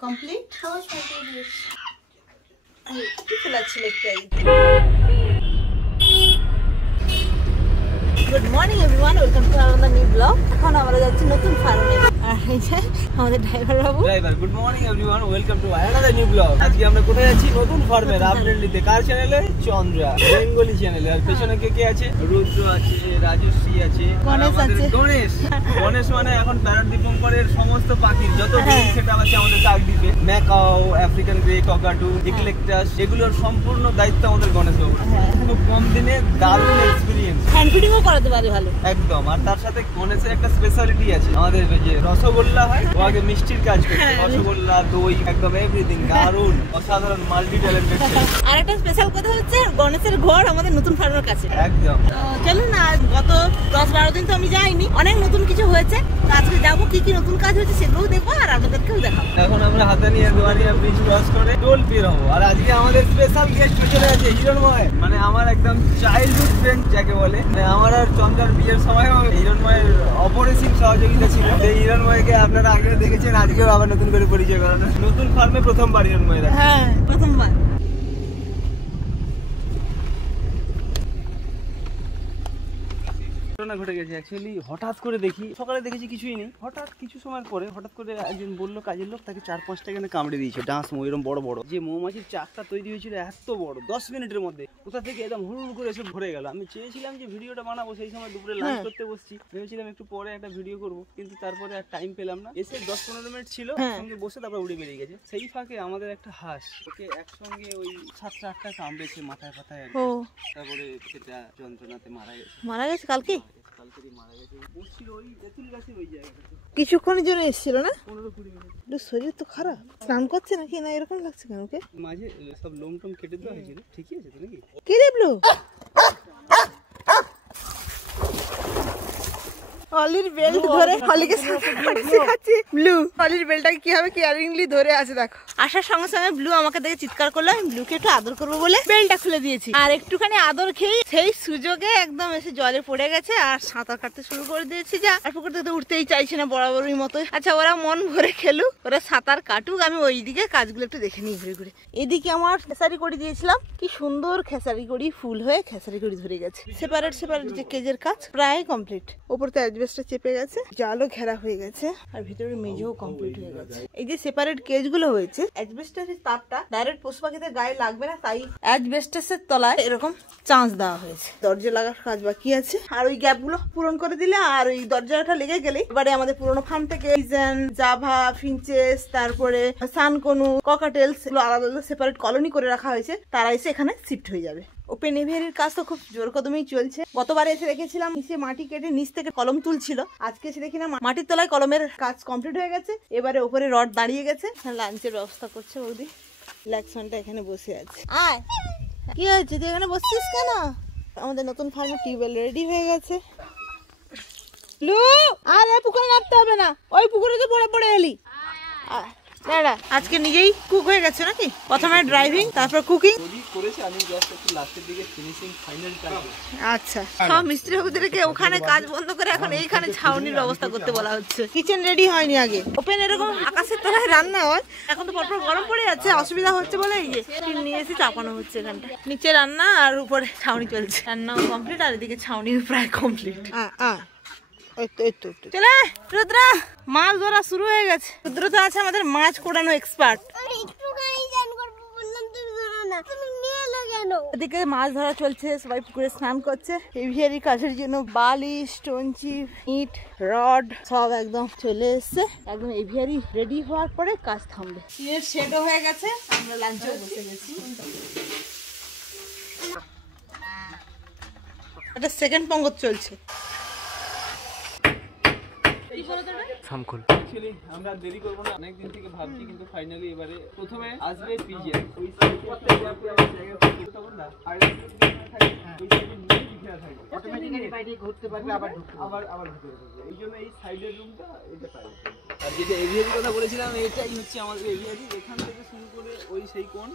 complete? How much my babies? Good morning everyone, welcome to another new vlog. এখন আমরা যাচ্ছি নতুন ফার্মে। আর এই যে আমাদের driver Babu. Good morning everyone, welcome to another new blog. আজকে আমরা কোথায় যাচ্ছি? নতুন ফার্মে, রাবরেলিতে। কার চ্যানেলে? চন্দ্রা বেঙ্গলি চ্যানেলে। আর পেছনে কে আছে? রুদ্র আছে, রাজশ্রী আছে, গণেশ আছে। গণেশ মানে এখন প্যারট দীপঙ্করের সমস্ত পাখির যত সেটা আছে আমাদের কাকদ্বীপে, ম্যাকাও, আফ্রিকান গ্রে, ককাটু, ইকলেকটাস, এগুলোর সম্পূর্ণ দায়িত্ব আমাদের গণেশ বাবু। খুব কম দিনে দারুণ এক্সপেরিয়েন্স, হ্যান্ড ফিডিংও করাতে পারে ভালো একদম। আর তার সাথে গণেশের একটা স্পেশালিটি আছে, আমাদের যে রসগোল্লা হয় ও আগে মিষ্টির কাজ করে, রসগোল্লা, দই, একদম এভরিথিং দারুণ, অসাধারণ, মাল্টি ট্যালেন্টেড। আর একটা স্পেশাল কথা হচ্ছে গণেশের ঘর আমাদের নতুন ফার্মের কাছে একদম। চলুন না, গত 10-12 দিন তো আমি যাইনি, অনেক নতুন কিছু হয়েছে। আজকে যাবো, কি কি নতুন কাজ হয়েছে সেগুলোও দেখবো আর আপনাদেরকেও দেখাবো। এখন আমরা হাতে নিয়ে দুয়ারিয়া ব্রিজ ক্রস করে টোল বের হবো। আর আজকে আমাদের স্পেশাল গেস্ট চলে আছে হিরণময়, মানে আমার একদম চাইল্ডহুড ফ্রেন্ড যাকে বলে। আমার আর চন্দ্রার বিয়ের সময় হিরণময়ের অপরিসীম সহযোগিতা ছিল। এই হিরণময়কে আপনারা আগেও দেখেছেন, আজকেও আবার নতুন করে পরিচয় করানো। নতুন ফার্মে প্রথমবার হিরণময়। হ্যাঁ, প্রথমবার। ঘটে গেছে অ্যাকচুয়ালি, হঠাৎ করে দেখি, সকালে দেখেছি কিছুই নেই, হঠাৎ কিছু সময় পরে হঠাৎ করে একজন বললো কাজের লোক তাকে 4-5টা এখানে কামড়ে দিয়েছে, ডাঁস এরকম বড় বড়। যে মৌমাছির চাকটা তৈরি হয়েছিল এত বড়, 10 মিনিটের মধ্যে কোথা থেকে একদম হুড় করে এসে ভরে গেল। আমি চেয়েছিলাম যে ভিডিওটা বানাবো, সেই সময় দুপুরে লাঞ্চ করতে বসছি, ভেবেছিলাম একটু পরে একটা ভিডিও করবো, কিন্তু তারপরে আর টাইম পেলাম না। এসে 10-15 মিনিট ছিল, সঙ্গে বসে তারপর উড়ে বেরিয়ে গেছে। সেই ফাঁকে আমাদের একটা হাঁস, ওকে একসঙ্গে ওই 7-8টা কামড়েছে মাথায় পাথায়, তারপরে সেটা যন্ত্রণাতে মারা গেছে। কালকে মারা গেছে, বসছিল ওই তেঁতুল গাছের ওই জায়গাটাতে। কিছুক্ষণের জন্য এসেছিল না? 15-20 মিনিট। শরীর তো খারাপ, স্নান করছে নাকি না এরকম লাগছে কেন? ওকে মাঝে সব লোম টোম কেটে দেওয়া হয়েছিল, ঠিকই আছে তো নাকি? কে রে ব্লু? অলির বেল্ট ধরে অলিকে শেখাচ্ছে ব্লু। অলির বেল্টটাকে কিভাবে কেয়ারিংলি ধরে আছে দেখো। আসার সঙ্গে সঙ্গে ব্লু আমাকে দেখে চিৎকার করলো, আমি ব্লুকে একটু আদর করবো বলে বেল্টটা খুলে দিয়েছি। আর একটুখানি আদর খেয়ে সেই সুযোগে একদম এসে জলে পড়ে গেছে আর সাঁতার কাটতে শুরু করে দিয়েছি। যা আর পুকুর থেকে উঠতেই চাইছে না বরাবরই মতো। আচ্ছা, ওরা মন ভরে খেলুক, ওরা সাঁতার কাটুক, আমি ওইদিকে কাজগুলো একটু দেখে নিই ঘুরে ঘুরে। এদিকে আমার খেসারি কড়ি দিয়েছিলাম, কি সুন্দর খেসারি কড়ি ফুল হয়ে খেসারি কড়ি ধরে গেছে। সেপারেট যে কেজের কাজ প্রায় কমপ্লিট। ওপর তো অ্যাজবেস্টটা চেপে গেছে, জালও ঘেরা হয়ে গেছে, আর ভিতরে মেঝেও কমপ্লিট হয়ে গেছে। এই যে সেপারেট কেজ গুলো হয়েছে, অ্যাজবেস্টাসের তারটা ডাইরেক্ট পশু পাখিদের গায়ে লাগবে না, তাই অ্যাজবেস্টাসের তলায় এরকম চাঁচ দেওয়া হয়েছে। দরজা লাগার কাজ বাকি আছে, আর ওই গ্যাপ গুলো পূরণ করে দিলে আর ওই দরজাটা লেগে গেলে এবারে আমাদের পুরোনো ফার্ম থেকে পিজন, জাভা, ফিঞ্চেস, তারপরে সানকনু, ককাটেলস এগুলো আলাদা আলাদা সেপারেট কলোনি করে রাখা হয়েছে, তারা এসে এখানে শিফট হয়ে যাবে। ওপেন এভিয়ারির কাজ তো খুব জোর কদমেই চলছে। গতবারে এসে দেখেছিলাম নিচে মাটি কেটে নিচ থেকে কলম তুলছিল, আজকে এসে দেখি না মাটির তলায় কলমের কাজ কমপ্লিট হয়ে গেছে। এবারে ওপরে রড দাঁড়িয়ে গেছে, লাঞ্চের ব্যবস্থা করছে বৌদি। ল্যাকসনটা এখানে বসে আছে। আয়, কি হয়েছে তুই এখানে বসছিস কেন? আমাদের নতুন ফার্মে টিউবওয়েল রেডি হয়ে গেছে। লু, আরে পুকুরে নামতে হবে না, ওই পুকুরে তো পড়ে পড়ে এলি। আজকে নিজেই কুক হয়ে গেছে নাকি? প্রথমে ড্রাইভিং, তারপর কুকিং করেছি আমি, জাস্ট একটু লাস্টের দিকে ফিনিশিং ফাইনাল টাচ। আচ্ছা, সব মিস্ত্রি বাবুদেরকে ওখানে কাজ বন্ধ করে এখন এইখানে ছাউনির ব্যবস্থা করতে বলা হচ্ছে। কিচেন রেডি হয়নি আগে, ওপেন এরকম আকাশের তলায় রান্না হয়। এখন তো পরপর গরম পড়ে যাচ্ছে, অসুবিধা হচ্ছে বলে এই যে টিন নিয়ে এসে চাপানো হচ্ছে এখানটা। নিচে রান্না আর উপরে ছাউনি চলছে, রান্নাও কমপ্লিট আর এদিকে ছাউনিও প্রায় কমপ্লিট। চলে রুদ্রা, মাছ ধরা শুরু হয়ে গেছে। রুদ্র তো আছে আমাদের মাছ কোড়ানো এক্সপার্ট। এদিকে মাছ ধরা চলছে, সবাই পুকুরে স্নান করছে। এভিয়ারি কাজের জন্য বালি, স্টোন চিপ, ইট, রড সব একদম চলে এসছে। একদম এভিয়ারি রেডি হওয়ার পরে কাজ থামবে। শেডও হয়ে গেছে, আমরা লাঞ্চেও বসে গেছি। এটা সেকেন্ড পঙ্গত চলছে। অ্যাকচুয়ালি আমরা দেরি করবো না, অনেক দিন থেকে ভাবছি, কিন্তু ফাইনালি এবারে প্রথমে আসবে পিজিএন। ওই সাইডে তখন না অটোমেটিক্যালি বাইরে ঘুরতে পারবে, আবার ঢুকতে পারবে। এই জন্য এই সাইডের রুমটা এটা পাই। আর যেটা এভিয়ারি কথা বলেছিলাম এটাই হচ্ছে আমাদের এভিয়ারি। এখান থেকে শুরু করে ওই সেই কোণ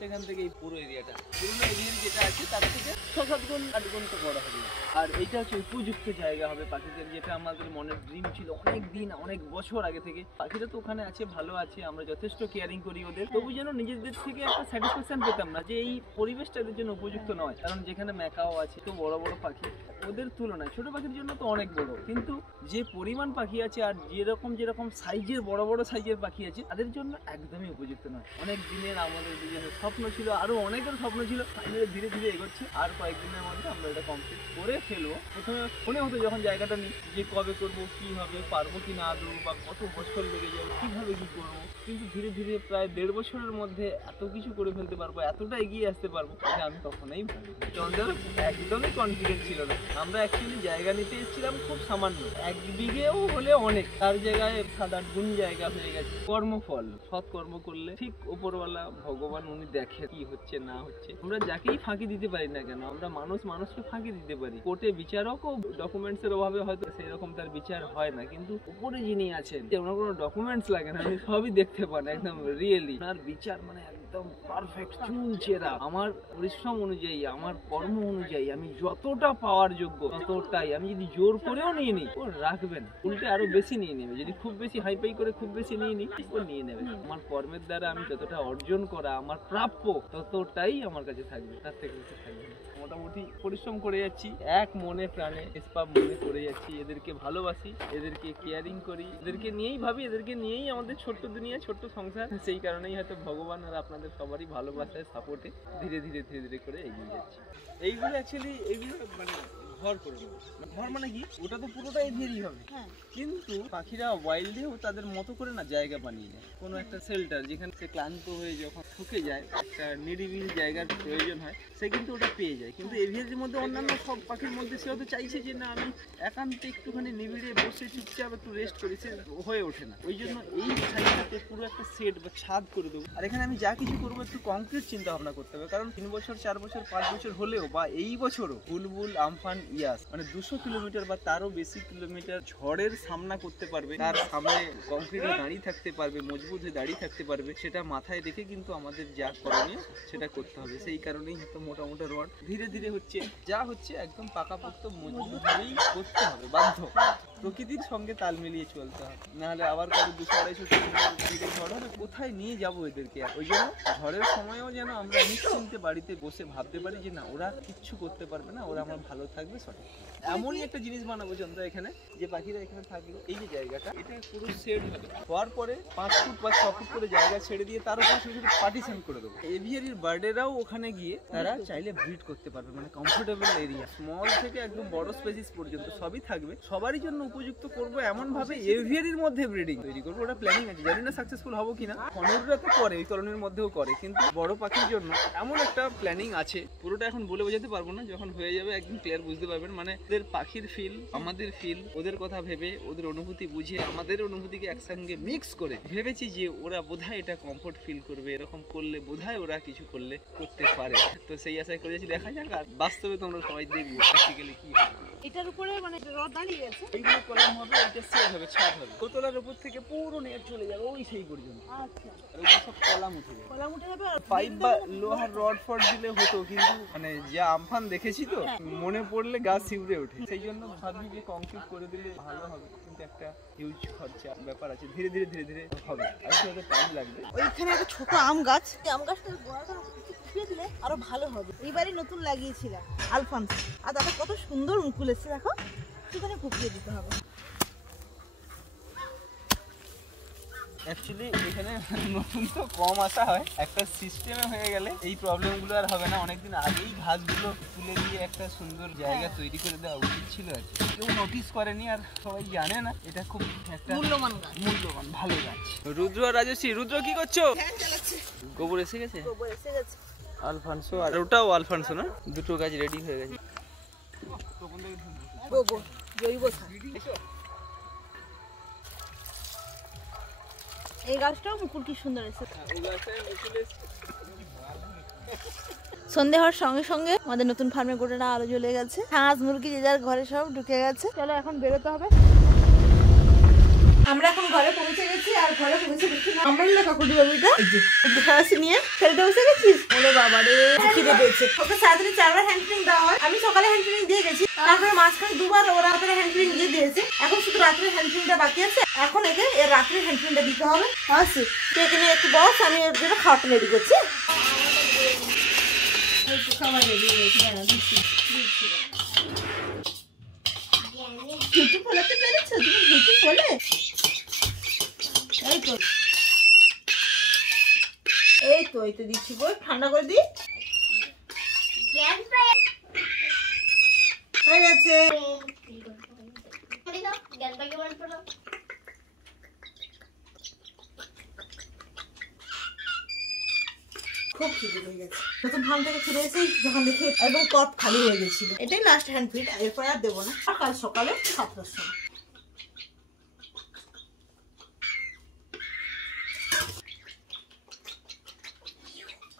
সেখান থেকে এই পুরো এরিয়াটা পুরোনো এভিয়ারি যেটা আছে তার থেকে 6-7 গুণ 8 গুণ তো বড় হবে। আর এইটা হচ্ছে উপযুক্ত জায়গা হবে পাখিদের, যেটা আমাদের মনের ড্রিম ছিল অনেক দিন অনেক বছর আগে থেকে। পাখিরা তো ওখানে আছে, ভালো আছে, আমরা যথেষ্ট কেয়ারিং করি ওদের, তবু যেন নিজেদের থেকে একটা স্যাটিসফ্যাকশন পেতাম না যে এই পরিবেশটা এদের জন্য উপযুক্ত নয়। কারণ যেখানে ম্যাকাও আছে তো বড় বড় পাখি, ওদের তুলনায় ছোট পাখির জন্য তো অনেক বড়, কিন্তু যে পরিমাণ পাখি আছে আর যেরকম সাইজের বড় বড় সাইজের পাখি আছে তাদের জন্য একদমই উপযুক্ত নয়। অনেক দিনের আমাদের দুজনের স্বপ্ন ছিল, আরো অনেকের স্বপ্ন ছিল, ধীরে ধীরে এগোচ্ছে। আর কয়েকদিনের মধ্যে আমরা এটা কমপ্লিট করে ফেলবো। প্রথমে মনে হতো যখন জায়গাটা নিই যে কবে করবো, কি হবে, পারবো কি না আদৌ, বা কত বছর লেগে যাবে, কিভাবে কি করবো, কিন্তু ধীরে ধীরে প্রায় 1.5 বছরের মধ্যে এত কিছু করে ফেলতে পারবো, এতটা এগিয়ে আসতে পারবো এটা আমি কখনোই ভাবিনি। চন্দ্র একদমই কনফিডেন্ট ছিল না। আমরা অ্যাকচুয়ালি জায়গা নিতে এসেছিলাম খুব সামান্য, 1 বিঘেও হলে অনেক, তার জায়গায় 7-8 গুণ জায়গা হয়ে গেছে। কর্মফল, সৎ কর্ম করলে ঠিক ওপরওয়ালা ভগবান উনি দেখে কি হচ্ছে না হচ্ছে। আমরা যাকেই ফাঁকি দিতে পারি না কেন, আমরা মানুষকে ফাঁকি দিতে পারি। কোর্টে বিচারকও ডকুমেন্টসের অভাবে হয়তো সেই রকম তার বিচার হয় না, কিন্তু উপরে যিনি আছেন ওনার কোনো ডকুমেন্টস লাগে না, উনি সবই দেখতে পান একদম রিয়েলি। ওনার বিচার মানে একদম পারফেক্ট, চুলচেরা। আমার পরিশ্রম অনুযায়ী, আমার কর্ম অনুযায়ী আমি যতটা পাওয়ার যোগ্য ততটাই, আমি যদি জোর করেও নিয়ে নিই ও রাখবেন, উল্টে আরো বেশি নিয়ে নেবে। যদি খুব বেশি হাইপাই করে খুব বেশি নিয়ে নিই ও নিয়ে নেবে। আমার কর্মের দ্বারা আমি যতটা অর্জন করা আমার প্রাপ্য ততটাই আমার কাছে থাকবে, তার থেকে বেশি থাকবে। মোটামুটি পরিশ্রম করে যাচ্ছি, এক মনে প্রাণে নিষ্পাপ মনে করে যাচ্ছি। এদেরকে ভালোবাসি, এদেরকে কেয়ারিং করি, এদেরকে নিয়েই ভাবি, এদেরকে নিয়েই আমাদের ছোট্ট দুনিয়া, ছোট্ট সংসার। সেই কারণেই হয়তো ভগবান আর আপনাদের সবারই ভালোবাসায় সাপোর্টে ধীরে ধীরে করে এগিয়ে যাচ্ছি। এইগুলো অ্যাকচুয়ালি এইগুলো মানে ঘর করে দেবো। ঘর মানে কি, ওটা তো পুরোটা এভিয়ারি হবে, কিন্তু পাখিরা ওয়াইল্ডেও তাদের মতো করে না জায়গা বানিয়ে নেয়, কোনো একটা শেল্টার যেখানে সে ক্লান্ত হয়ে যখন ঠকে যায়, একটা নিরিবিলি জায়গার প্রয়োজন হয়, সে কিন্তু ওটা পেয়ে যায়। কিন্তু এভিয়ারির মধ্যে অন্যান্য সব পাখির মধ্যে সে হয়তো চাইছে যে না আমি একান্তে একটুখানি নিবিড়ে বসে চুপচাপ একটু রেস্ট করি, সে হয়ে ওঠে না। ওই জন্য এই সাইডটাতে পুরো একটা সেট বা ছাদ করে দেবো। আর এখানে আমি যা কিছু করবো একটু কংক্রিট চিন্তা ভাবনা করতে হবে, কারণ 3 বছর 4 বছর 5 বছর হলেও বা এই বছরও বুলবুল, আমফান, ইয়াস মানে 200 কিলোমিটার বা তারও বেশি কিলোমিটার ঝড়ের সামনা করতে পারবে, তার সামনে কংক্রিটে দাঁড়িয়ে থাকতে পারবে, মজবুত হয়ে দাঁড়িয়ে থাকতে পারবে, সেটা মাথায় রেখে কিন্তু আমাদের যা করণীয় সেটা করতে হবে। সেই কারণেই হয়তো মোটামোটা রড ধীরে ধীরে হচ্ছে, যা হচ্ছে একদম পাকাপোক্ত মজবুতভাবেই করতে হবে, বাধ্য। প্রকৃতির সঙ্গে তাল মিলিয়ে চলতে হবে, নাহলে আবার কারো 200-250 কিলোমিটার দিকে ঝড় হবে, কোথায় নিয়ে যাবো এদেরকে। ওই জন্য ঝড়ের সময়ও যেন আমরা নিশ্চিন্তে বাড়িতে বসে ভাবতে পারি যে না ওরা কিচ্ছু করতে পারবে না, ওরা আমার ভালো থাকবে। সঠিক এমনই একটা জিনিস বানাবো চন্দ্র এখানে, যে পাখিরা এখানে থাকলো, এই যে জায়গাটা এটা পুরো শেড হবে, হওয়ার পরে 5 ফুট বা 6 ফুট করে জায়গা ছেড়ে দিয়ে তার উপর শুধু পার্টিশন করে দেবো। এভিয়ারির বার্ডেরাও ওখানে গিয়ে তারা চাইলে ব্রিড করতে পারবে, মানে কমফোর্টেবল এরিয়া, স্মল থেকে একদম বড় স্পেসিস পর্যন্ত সবই থাকবে। সবারই জন্য উপযুক্ত করবো এমন ভাবে এভিয়ারির মধ্যে ব্রিডিং তৈরি করবো, ওটা প্ল্যানিং আছে। জানি না সাকসেসফুল হবো কিনা, কনররা তো করে, এই কলোনির মধ্যেও করে, কিন্তু বড় পাখির জন্য এমন একটা প্ল্যানিং আছে, পুরোটা এখন বলে বোঝাতে পারবো না, যখন হয়ে যাবে একদম ক্লিয়ার বুঝতে পারবেন। মানে ওদের পাখির ফিল, আমাদের ফিল, ওদের কথা ভেবে, ওদের অনুভূতি বুঝে, আমাদের অনুভূতিকে একসঙ্গে মিক্স করে ভেবেছি যে ওরা বোধহয় এটা কমফোর্ট ফিল করবে, এরকম করলে বোধহয় ওরা কিছু করলে করতে পারে। তো সেই আশায় করেছি, দেখা যাক আর বাস্তবে তোমরা সবাই দেখবো প্র্যাকটিক্যালি কি হবে। এটার উপরে মানে রড দাঁড়িয়ে আছে, এইগুলো কলাম হবে, এটা সেট হবে, ছাদ হবে, দোতলার উপর থেকে পুরো নেট চলে যাবে ওই সেই পর্যন্ত। আচ্ছা, আর ওগুলো সব কলাম উঠে যাবে, কলাম উঠে যাবে। আর পাইপ বা লোহার রড ফড দিলে হতো, কিন্তু মানে যা আমফান দেখেছি তো মনে পড়লে গা শিউরে ওঠে। সেই জন্য ভাবি যে কংক্রিট করে দিলে ভালো হবে, কিন্তু একটা হিউজ খরচা ব্যাপার আছে, ধীরে ধীরে হবে, আর একটু টাইম লাগবে। ওইখানে একটা ছোট আম গাছ, এই আম গাছটার গোড়াটা ফুটিয়ে দিলে আরো ভালো হবে। এইবারই নতুন লাগিয়েছিলাম আলফান্স, আর দাদা কত সুন্দর মুকুল এসেছে দেখো, সেখানে ফুটিয়ে দিতে হবে। অ্যাকচুয়ালি এখানে নতুন তো কম আসা হয়, একটা সিস্টেমে হয়ে গেলে এই প্রবলেমগুলো আর হবে না। অনেকদিন আগেই ঘাসগুলো তুলে দিয়ে একটা সুন্দর জায়গা তৈরি করে দেওয়া উচিত ছিল আর কি। কেউ নোটিস করেনি আর সবাই জানে না, এটা খুব একটা মূল্যবান গাছ, মূল্যবান ভালো গাছ। রুদ্র আর রাজশ্রী, রুদ্র কি করছো? ফ্যান চালাচ্ছে। গোবর এসে গেছে, গোবর এসে গেছে, আলফানসো আর ওটাও আলফানসো না, দুটো গাছ রেডি হয়ে গেছে। গোবর জৈব সার। এই গাছটাও মুকুল কি সুন্দর এসেছে। সন্ধে হওয়ার সঙ্গে সঙ্গে আমাদের নতুন ফার্মে গোটাটা আলো জ্বলে গেছে, হাঁস মুরগি যে যার ঘরে সব ঢুকে গেছে। চলো এখন বেরোতে হবে। আমরা এখন ঘরে পৌঁছে গেছি আর ঘরে পৌঁছে দেখছি না আমরাল্লা কাকুটি বাবুটা এই যে ঢাসি নিয়ে ফেলতে বসে গেছিস। ওরে বাবা রে খিদে পেয়েছে। ওকে সারাদিনে 4 বার হ্যান্ড ফিডিং দেওয়া হয়। আমি সকালে হ্যান্ড ফিডিং দিয়ে গেছি, তারপরে মাঝখানে 2 বার ও রাতের হ্যান্ড ফিডিং দিয়ে দিয়েছে। এখন শুধু রাতের হ্যান্ড ফিডিংটা বাকি আছে। এখন একে এর রাতের হ্যান্ড ফিডিংটা দিতে হবে। আসি তুই এখানে একটু বস, আমি এর জন্য খাওয়াটা রেডি করছি। সবাই রেডি হয়েছে, দিচ্ছি ঘুটু ফোলাতে পেরেছো তুমি? ঘুটু ফোলে এই তো দিচ্ছি গো, ঠান্ডা করে দি। হয়ে গেছে। খুব খিদে হয়ে গেছে। নতুন ফার্ম থেকে ফিরে এসে যখন দেখি একদম কপ খালি হয়ে গেছিল। এটাই লাস্ট হ্যান্ড ফিড, এরপরে আর দেবো না। কাল সকালে 7টার সময়।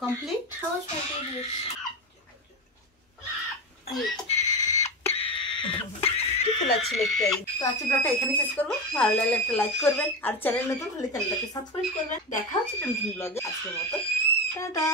কমপ্লিট। ছিল একটাই। তো আজকে ব্লগটা এখানে শেষ করবো। ভালো লাগলে একটা লাইক করবেন, আর চ্যানেল নতুন হলে চ্যানেলটাকে সাবস্ক্রাইব করবেন। দেখা হচ্ছে নতুন ব্লগে। আজকের মতো টাটা।